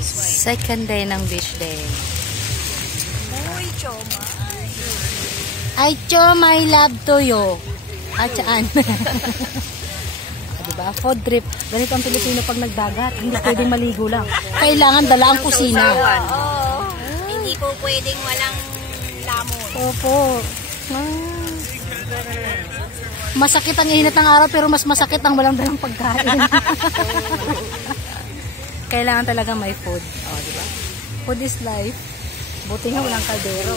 Second day ng beach day. Uy, Choma. Ay, Choma, I love to you. At saan? Diba? Food trip. Ganito ang Pilipino pag nagdagat. Hindi pwedeng maligo lang. Kailangan dala ang kusina. Oo. Hindi po pwedeng walang lamon. Opo. Masakit ang init ng araw pero mas masakit ang walang dalang pagkain. Kailangan talaga may food. Oh, diba? Food is life. Buti nga walang kaldero.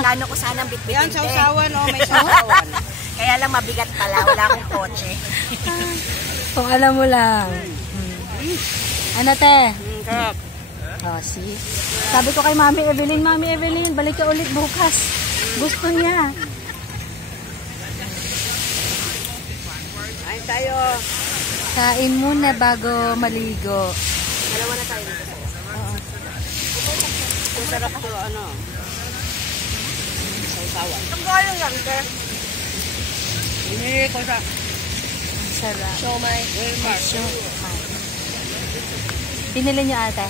Plano ko sanang bitbitin. Yan, sausawan o, may sausawan. Kaya lang mabigat pala. Wala akong kotse. Kung alam mo lang. Ano te? Sarap. Oh, see? Sabi ko kay Mami Evelyn, balik ka ulit bukas. Gusto niya. Kain tayo. Kain muna bago maligo. Dalawa na tayo dito. Masarap to, ano. Sausawan. Ang galing lang, te. Hindi ko sa Sarap. Siomay. Walmart. Pinili niyo ate?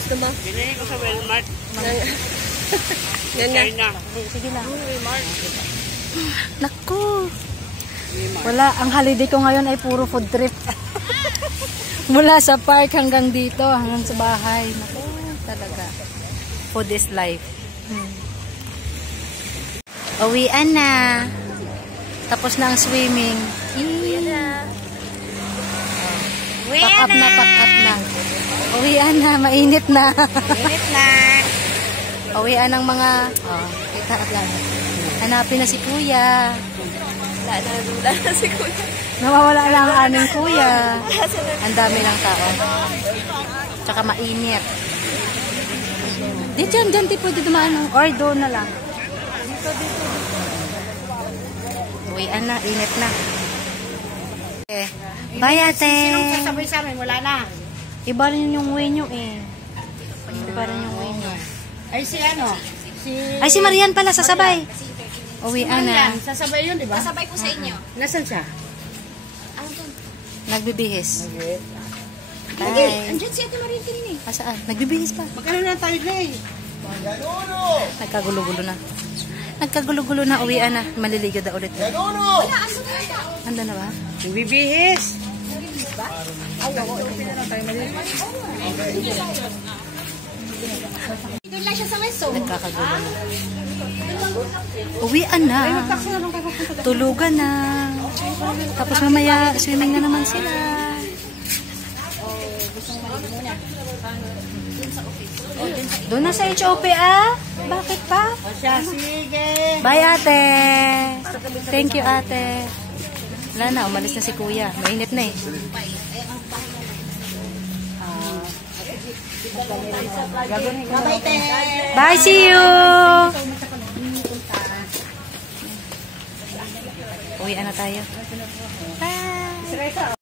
Gusto mo? Binili ko sa Walmart. Yan nga. China. Sige lang. Walmart. Naku. Wala. Ang holiday ko ngayon ay puro food trip. Mula sa park hanggang dito, hanggang sa bahay. Naku, talaga. Food is life. Uwian na. Tapos na ang swimming. Uwian na. Pack up na. Uwian na, mainit na. Init na. Uwian ng mga, kita at lang. Hanapin na si kuya. Wala na si Kuya. Nawawala lang ang aming kuya. Ang dami ng tao. Tsaka mainit. Di dyan, di pwede dumaan. Or doon na lang. Dito. Uwian na, init na. Bye ate. Sinong sasabay sa amin? Wala na. Iba rin yung way nyo eh. Iba rin yung way nyo. Ay, si ano? Ay, si Marian pala, sasabay. Uwian na. Sasabay yun, di ba? Sasabay ko sa inyo. Nasaan siya? Nagbibihis. Okay. Bye. Andiyan si Ate Marie Tirini. Saan? Nagbibihis pa. Magkano na tayo, Gray? Nagkagulo-gulo na. Uwian na. Maliligo da ulit. Ando na ba? Bibihis. Doon lang siya sa meso. Nagkakagulo na. Uwian na. Tulugan na. Tapos mamaya swimming na naman sila. Doon na sa HOP Bakit pa? O siya, sige. Bye ate. Thank you ate. Wala na, umalis na si kuya. Mainit na eh. Bye, te. Bye, see you. Uwian na tayo. Bye.